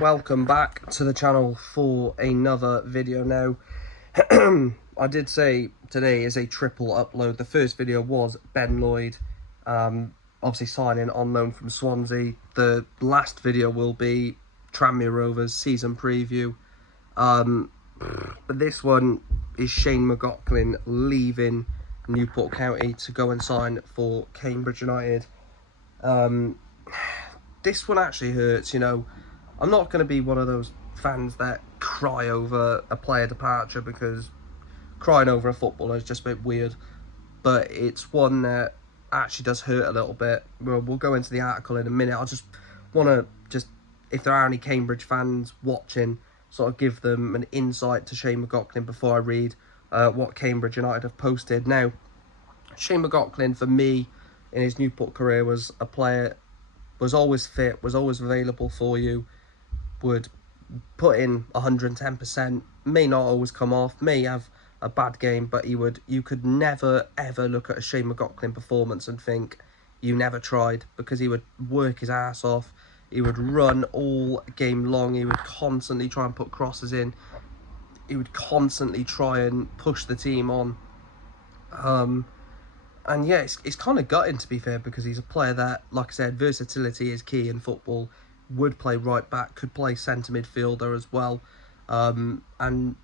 welcome back to the channel for another video. Now I did say today is a triple upload. The first video was Ben Lloyd obviously signing on loan from Swansea. The last video will be Tranmere Rovers season preview, but this one is Shane Mcloughlin leaving Newport County to go and sign for Cambridge United. This one actually hurts, you know. I'm not going to be one of those fans that cry over a player departure, because crying over a footballer is just a bit weird. But it's one that actually does hurt a little bit. We'll go into the article in a minute. I just want to, if there are any Cambridge fans watching, sort of give them an insight to Shane Mcloughlin before I read what Cambridge United have posted. Now, Shane Mcloughlin, for me, in his Newport career, was a player, was always fit, was always available for you, would put in 110%, may not always come off, may have a bad game, but you could never ever look at a Shane Mcloughlin performance and think you never tried, because he would work his ass off, he would run all game long, he would constantly try and put crosses in, he would constantly try and push the team on. And yeah, it's kind of gutting, to be fair, because he's a player that, like I said, versatility is key in football. Would play right back, could play centre midfielder as well. And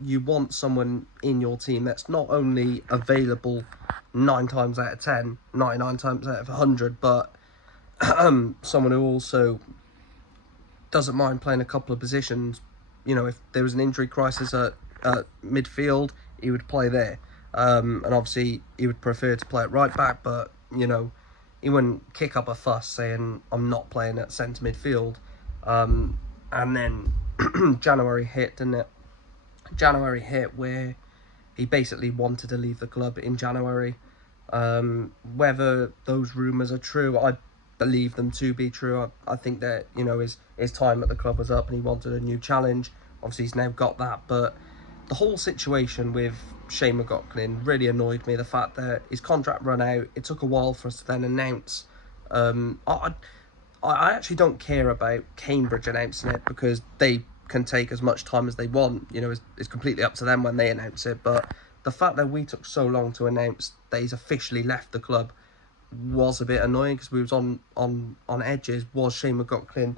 you want someone in your team that's not only available 9 times out of 10, 99 times out of 100, but someone who also doesn't mind playing a couple of positions. You know, if there was an injury crisis at midfield, he would play there. And obviously he would prefer to play at right back, but, you know, he wouldn't kick up a fuss saying, I'm not playing at centre midfield. And then January hit, didn't it? January hit where he basically wanted to leave the club in January. Whether those rumours are true, I believe them to be true. I think that, you know, his time at the club was up and he wanted a new challenge. Obviously he's now got that, but the whole situation with Shane Mcloughlin really annoyed me. The fact that his contract run out, it took a while for us to then announce. I actually don't care about Cambridge announcing it, because they can take as much time as they want. You know, it's completely up to them when they announce it. But the fact that we took so long to announce that he's officially left the club was a bit annoying, because we was on edges. Was Shane Mcloughlin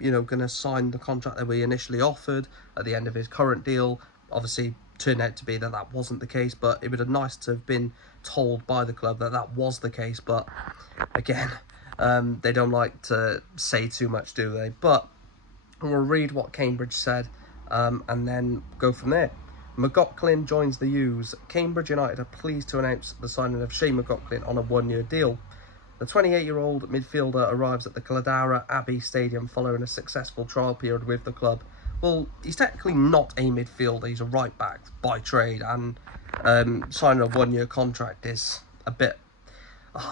you know, going to sign the contract that we initially offered at the end of his current deal? Obviously turned out to be that wasn't the case, but it would have nice to have been told by the club that was the case. But again, they don't like to say too much, do they? But we'll read what Cambridge said and then go from there. Mcloughlin joins the U's. Cambridge United are pleased to announce the signing of Shane Mcloughlin on a 1-year deal. The 28-year-old midfielder arrives at the Kildare Abbey Stadium following a successful trial period with the club. Well, he's technically not a midfielder, he's a right back by trade, and signing a 1-year contract is a bit...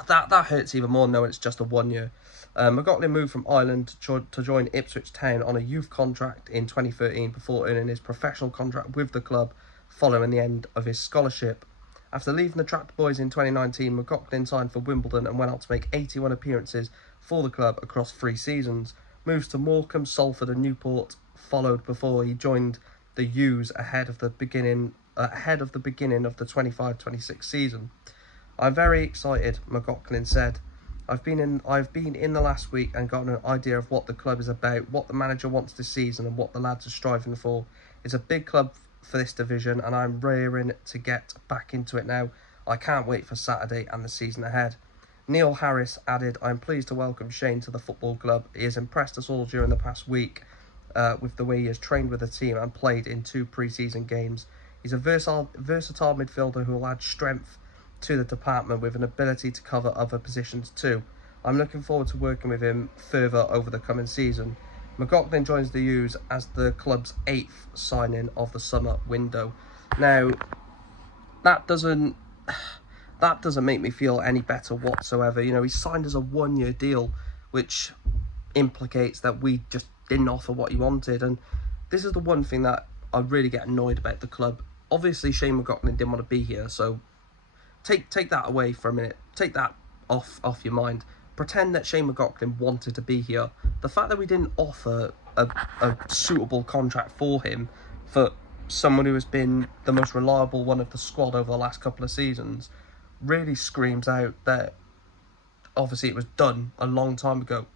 that hurts even more knowing it's just a 1 year. Mcloughlin moved from Ireland to join Ipswich Town on a youth contract in 2013 before earning his professional contract with the club following the end of his scholarship. After leaving the Tractor Boys in 2019, Mcloughlin signed for Wimbledon and went on to make 81 appearances for the club across 3 seasons. Moves to Morecambe, Salford and Newport followed before he joined the U's ahead of the beginning of the 25-26 season. I'm very excited, Mcloughlin said. I've been in the last week and gotten an idea of what the club is about, what the manager wants this season and what the lads are striving for. It's a big club for this division and I'm raring to get back into it now. I can't wait for Saturday and the season ahead. Neil Harris added, I'm pleased to welcome Shane to the football club. He has impressed us all during the past week with the way he has trained with the team and played in 2 pre-season games. He's a versatile midfielder who will add strength to the department with an ability to cover other positions too. I'm looking forward to working with him further over the coming season. Mcloughlin joins the U's as the club's 8th signing of the summer window. Now, that doesn't make me feel any better whatsoever. You know, he signed as a 1-year deal, which implicates that we just didn't offer what he wanted. And this is the one thing that I really get annoyed about the club. Obviously, Shane Mcloughlin didn't want to be here, so take that away for a minute. Take that off your mind. pretend that Shane McLaughlin wanted to be here. The fact that we didn't offer a suitable contract for him, for someone who has been the most reliable one of the squad over the last couple of seasons, really screams out that obviously it was done a long time ago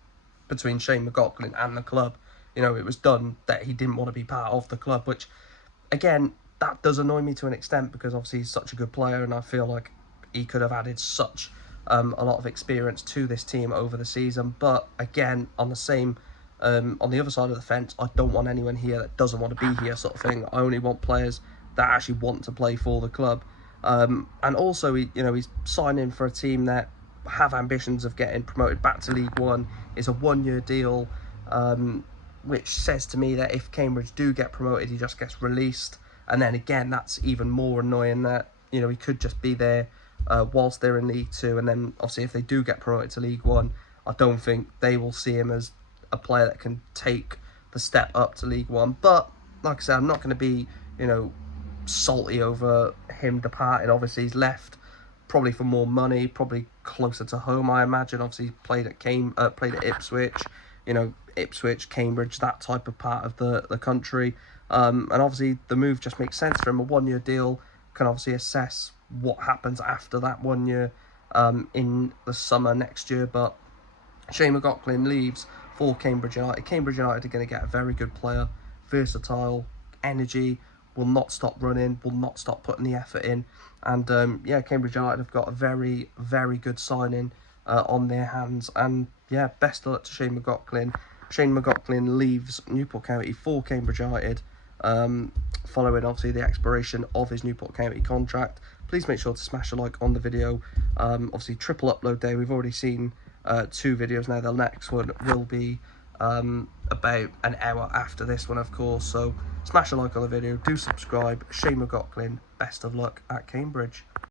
between Shane McLaughlin and the club. You know, it was done that he didn't want to be part of the club, which, again, that does annoy me to an extent because obviously he's such a good player and I feel like he could have added such a lot of experience to this team over the season. But again, on the other side of the fence, I don't want anyone here that doesn't want to be here, sort of thing. I only want players that actually want to play for the club. And also, he's signing for a team that have ambitions of getting promoted back to League One. It's a 1-year deal, which says to me that if Cambridge do get promoted, he just gets released. And then again, that's even more annoying that, he could just be there whilst they're in League Two. And then obviously if they do get promoted to League One, I don't think they will see him as a player that can take the step up to League One. But like I said, I'm not going to be, salty over him departing. Obviously he's left probably for more money, probably closer to home, I imagine. Obviously played at Ipswich, Ipswich, Cambridge, that type of part of the country. And obviously the move just makes sense for him. A 1-year deal, can obviously assess what happens after that 1 year in the summer next year. But Shane McLaughlin leaves for Cambridge United. Cambridge United are going to get a very good player, versatile, energy, will not stop running, will not stop putting the effort in. And Cambridge United have got a very, very good signing on their hands. And yeah, best of luck to Shane McLaughlin. Shane McLaughlin leaves Newport County for Cambridge United, following obviously the expiration of his Newport County contract. Please make sure to smash a like on the video. Obviously triple upload day. We've already seen 2 videos now. The next one will be about an hour after this one, of course. So smash a like on the video, do subscribe. Shane McLaughlin, best of luck at Cambridge.